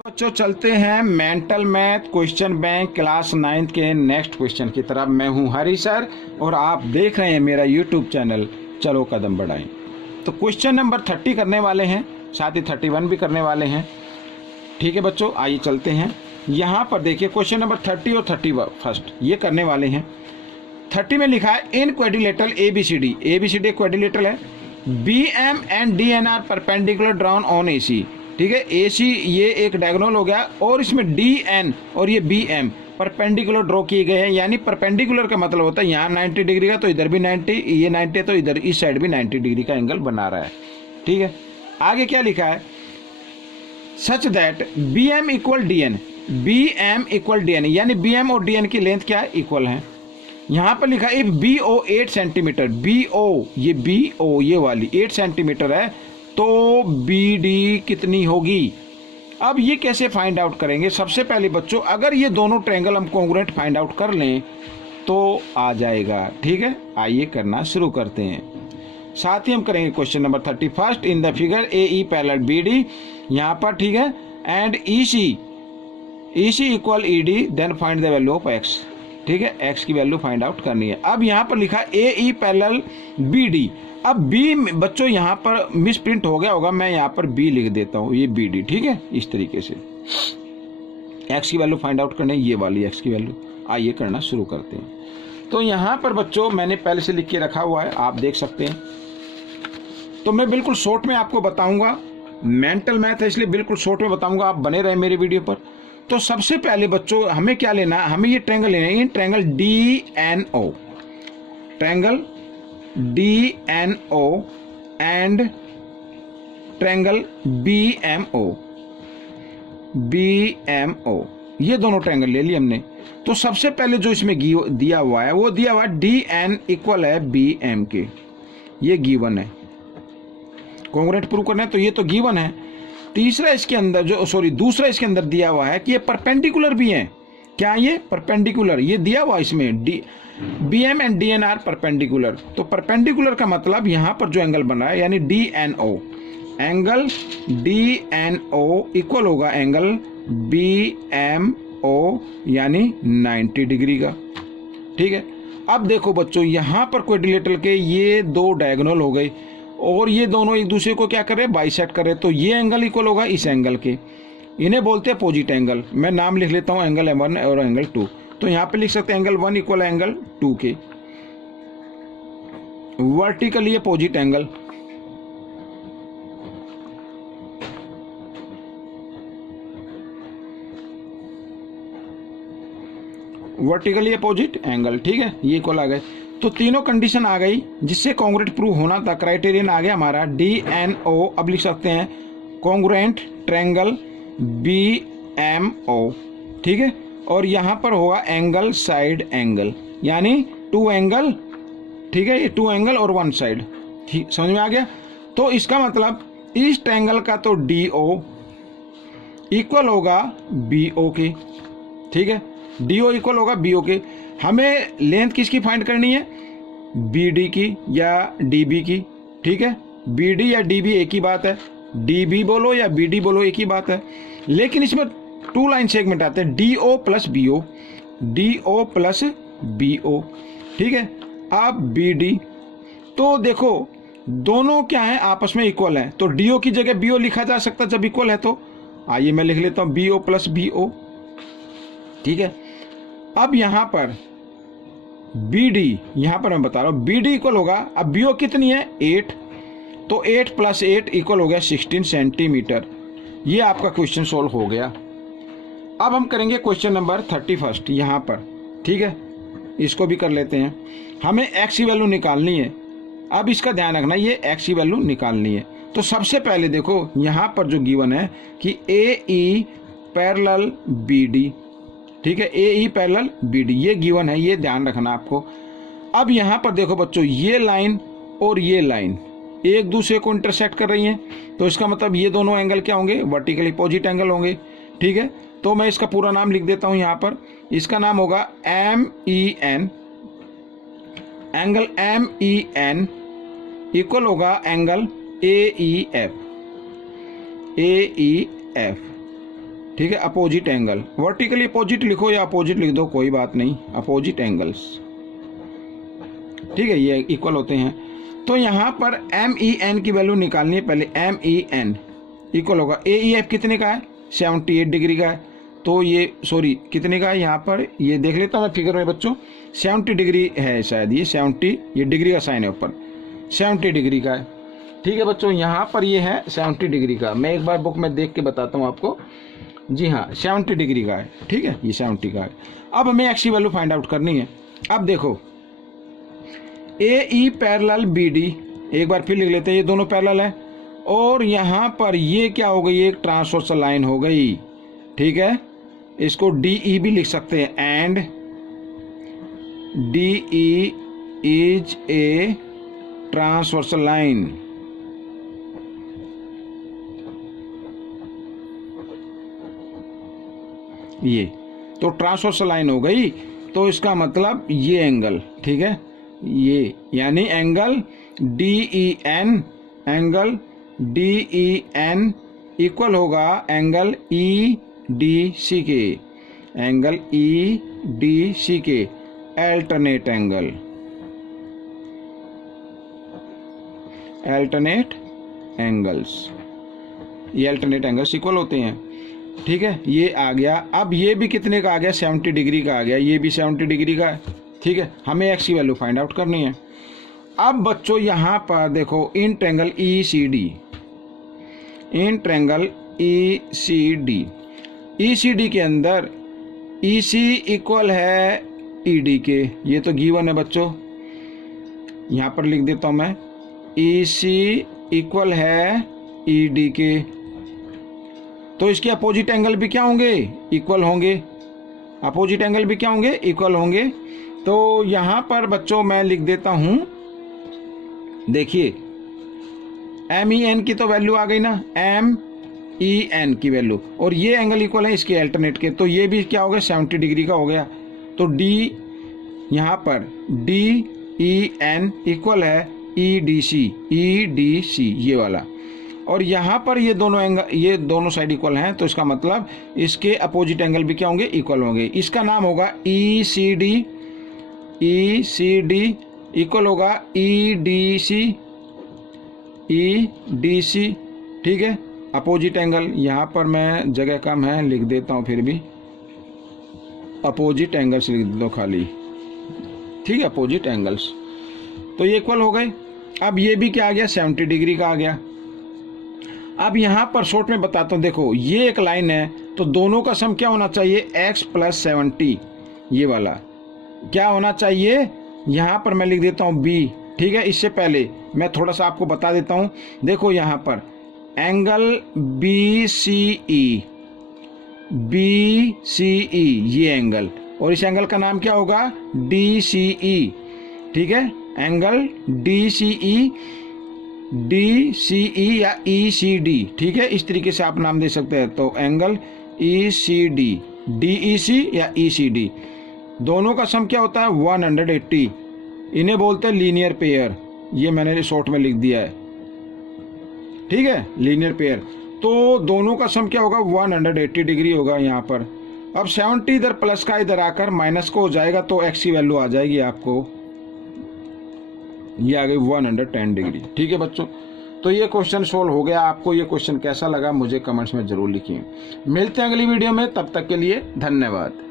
बच्चों चलते हैं mental math question bank class 9th के नेक्स्ट क्वेश्चन की तरफ। मैं हूं हरी सर और आप देख रहे हैं मेरा यूट्यूब चैनल चलो कदम बढ़ाएं। तो क्वेश्चन नंबर 30 करने वाले हैं, साथ ही 31 भी करने वाले हैं। ठीक है बच्चों, आइए चलते हैं। यहाँ पर देखिए क्वेश्चन नंबर 30 और 31 ये करने वाले हैं। 30 में लिखा है इन क्वाड्रिलेटरल ABCD एक क्वाड्रिलेटरल है, BM and DN are perpendicular drawn on AC। ठीक है, AC ये एक डायगोनल हो गया और इसमें DN और ये BM परपेंडिकुलर ड्रॉ किए गए हैं। यानी परपेंडिकुलर का मतलब होता है यहाँ 90 डिग्री का तो इधर भी 90, ये 90 है तो इधर इस साइड भी 90 डिग्री का एंगल बना रहा है। ठीक है, आगे क्या लिखा है, such that BM equal DN यानी BM और DN की लेंथ क्या है, इक्वल है। यहाँ पर लिखा है इफ BO 8 सेंटीमीटर, BO ये वाली 8 सेंटीमीटर है तो BD कितनी होगी। अब ये कैसे फाइंड आउट करेंगे। सबसे पहले बच्चों अगर ये दोनों ट्रायंगल हम कॉन्ग्रुएंट फाइंड आउट कर लें तो आ जाएगा। ठीक है, आइए करना शुरू करते हैं। साथ ही हम करेंगे question number 31 in the figure AE parallel BD यहाँ पर। ठीक है, and EC equal ED then find the value of X। ठीक है, X की वैल्यू फाइंड आउट करनी है। अब यहाँ पर लिखा AE पैरेलल BD। अब B बच्चों यहाँ पर मिस प्रिंट हो गया होगा, मैं यहाँ पर B लिख देता हूँ, ये BD। ठीक है, इस तरीके से X की वैल्यू फाइंड आउट करनी है, ये वाली X की वैल्यू। आइए करना शुरू करते हैं। तो यहाँ पर बच्चों मैंने पहले से लिख के रखा हुआ है, आप देख सकते हैं। तो मैं बिल्कुल शॉर्ट में आपको बताऊंगा, मेंटल मैथ है इसलिए बिल्कुल शॉर्ट में बताऊंगा, आप बने रहे मेरे वीडियो पर। तो सबसे पहले बच्चों हमें क्या लेना है, हमें ये ट्रायंगल लेना है, triangle DNO and triangle BMO ये दोनों ट्रायंगल ले लिए हमने। तो सबसे पहले जो इसमें दिया हुआ है वो दिया हुआ है DN इक्वल है BM के, ये गिवन है। कॉन्ग्रुएंट प्रूव करना है तो ये तो गिवन है। दूसरा इसके अंदर दिया हुआ है कि ये परपेंडिकुलर भी हैं। क्या ये परपेंडिकुलर, ये दिया हुआ इसमें BM and DN are perpendicular. तो परपेंडिकुलर का मतलब यहाँ पर जो एंगल बन रहा है यानी एंगल DNO इक्वल होगा एंगल BMO यानी 90 डिग्री का। ठीक है, अब देखो बच्चों यहाँ पर क्वाड्रिलेटरल के ये दो डायगोनल हो गए और ये दोनों एक दूसरे को क्या कर रहे हैं, बाइसेक्ट कर रहे हैं। तो ये एंगल इक्वल होगा इस एंगल के, इन्हें बोलते हैं अपोजिट एंगल। मैं नाम लिख लेता हूँ एंगल M1 और एंगल 2। तो यहाँ पे लिख सकते हैं एंगल 1 इक्वल एंगल 2 के, vertically opposite angle. Vertically opposite angle. ठीक है, ये इक्वल आ गए। तो तीनों कंडीशन आ गई जिससे कॉन्ग्रुएंट प्रूव होना था। क्राइटेरियन आ गया हमारा DNO। अब लिख सकते हैं कॉन्ग्रुएंट ट्रायंगल BMO। ठीक है, और यहाँ पर होगा एंगल साइड एंगल यानी 2 एंगल। ठीक है, ये 2 एंगल और 1 साइड। ठीक, समझ में आ गया। तो इसका मतलब इस ट्रायंगल का तो DO इक्वल होगा BO के। ठीक है, DO इक्वल होगा BO के। हमें लेंथ किसकी फाइंड करनी है, BD की या DB की। ठीक है, BD या DB एक ही बात है, DB बोलो या BD बोलो एक ही बात है। लेकिन इसमें 2 लाइन सेगमेंट आते हैं, DO प्लस BO। ठीक है, अब BD तो देखो दोनों क्या है, आपस में इक्वल है। तो DO की जगह BO लिखा जा सकता जब इक्वल है। तो आइए मैं लिख लेता हूं BO प्लस BO। ठीक है, अब यहां पर BD, यहां पर मैं बता रहा हूं BD इक्वल होगा, अब BO कितनी है 8, तो 8 प्लस 8 इक्वल हो गया 16 सेंटीमीटर। ये आपका क्वेश्चन सोल्व हो गया। अब हम करेंगे क्वेश्चन नंबर 31 यहां पर। ठीक है, इसको भी कर लेते हैं। हमें X की वैल्यू निकालनी है। अब इसका ध्यान रखना, ये X की वैल्यू निकालनी है। तो सबसे पहले देखो यहां पर जो गिवन है कि AE पैरेलल BD। ठीक है, AE पैरेलल BD ये गिवन है, ये ध्यान रखना आपको। अब यहाँ पर देखो बच्चों ये लाइन और ये लाइन एक दूसरे को इंटरसेक्ट कर रही हैं। तो इसका मतलब ये दोनों एंगल क्या होंगे, वर्टिकली अपोजिट एंगल होंगे। ठीक है, तो मैं इसका पूरा नाम लिख देता हूँ यहाँ पर। इसका नाम होगा MEN, एंगल MEN इक्वल होगा एंगल AEF। ठीक है, अपोजिट एंगल, वर्टिकली अपोजिट लिखो या अपोजिट लिख दो, कोई बात नहीं, अपोजिट एंगल्स, ठीक है, ये इक्वल होते हैं। तो यहाँ पर MEN की वैल्यू निकालनी है पहले। MEN इक्वल होगा AEF कितने का है, 78 डिग्री का है। तो ये सॉरी कितने का है यहाँ पर, ये देख लेता हूँ मैं फिगर में बच्चों, 70 डिग्री है शायद, ये 70, ये डिग्री का साइन है ऊपर, 70 डिग्री का है। ठीक है बच्चों, यहाँ पर ये है 70 डिग्री का, मैं एक बार बुक में देख के बताता हूँ आपको। जी हाँ, 70 डिग्री का है, ठीक है, ये 70 का है। अब हमें एक्स की वैल्यू फाइंड आउट करनी है। अब देखो AE पैरेलल BD, एक बार फिर लिख लेते हैं, ये दोनों पैरेलल है, और यहाँ पर ये क्या हो गई, एक ट्रांसवर्सल लाइन हो गई, ठीक है, इसको DE भी लिख सकते हैं, and DE is a transversal line. ये तो ट्रांसवर्सल लाइन हो गई, तो इसका मतलब ये एंगल, ठीक है, ये यानी angle DEN, angle DEN equal होगा एंगल EDC के, एंगल EDC के अल्टरनेट एंगल, अल्टरनेट एंगल्स, ये अल्टरनेट एंगल्स इक्वल होते हैं। ठीक है, ये आ गया। अब ये भी कितने का आ गया, 70 डिग्री का आ गया, ये भी 70 डिग्री का है। ठीक है, हमें एक्स की वैल्यू फाइंड आउट करनी है। अब बच्चों यहाँ पर देखो in triangle ECD, in triangle ECD के अंदर EC इक्वल है ED के, ये तो गिवन है बच्चों, यहाँ पर लिख देता हूँ मैं, EC इक्वल है ED के, तो इसके अपोजिट एंगल भी क्या होंगे, इक्वल होंगे, अपोजिट एंगल भी क्या होंगे, इक्वल होंगे। तो यहाँ पर बच्चों मैं लिख देता हूँ, देखिए MEN की तो वैल्यू आ गई ना, MEN की वैल्यू, और ये एंगल इक्वल है इसके अल्टरनेट के, तो ये भी क्या हो गया, 70 डिग्री का हो गया। तो D यहाँ पर DEN इक्वल है EDC, ये वाला, और यहाँ पर ये दोनों एंगल, ये दोनों साइड इक्वल हैं, तो इसका मतलब इसके अपोजिट एंगल भी क्या होंगे, इक्वल होंगे। इसका नाम होगा ECD इक्वल होगा EDC, ठीक है, अपोजिट एंगल, यहाँ पर मैं जगह कम है लिख देता हूँ, फिर भी अपोजिट एंगल्स लिख दो खाली, ठीक है, अपोजिट एंगल्स, तो ये इक्वल हो गए। अब ये भी क्या आ गया, 70 डिग्री का आ गया। अब यहाँ पर शॉर्ट में बताता हूँ, देखो ये एक लाइन है, तो दोनों का सम क्या होना चाहिए, x + 70, ये वाला क्या होना चाहिए, यहाँ पर मैं लिख देता हूँ B। ठीक है, इससे पहले मैं थोड़ा सा आपको बता देता हूँ, देखो यहाँ पर एंगल BCE, ये एंगल, और इस एंगल का नाम क्या होगा, DCE, ठीक है, एंगल DCE या ECD, ठीक है, इस तरीके से आप नाम दे सकते हैं। तो एंगल ECD, DEC या ECD, दोनों का सम क्या होता है, 180, इन्हें बोलते हैं लीनियर पेयर, ये मैंने शॉर्ट में लिख दिया है, ठीक है, लीनियर पेयर। तो दोनों का सम क्या होगा, 180 डिग्री होगा यहाँ पर। अब 70 इधर प्लस का इधर आकर माइनस को हो जाएगा, तो एक्स की वैल्यू आ जाएगी आपको, ये आ गई 110 डिग्री। ठीक है बच्चों, तो ये क्वेश्चन सोल्व हो गया। आपको ये क्वेश्चन कैसा लगा मुझे कमेंट्स में जरूर लिखिए। मिलते हैं अगली वीडियो में, तब तक के लिए धन्यवाद।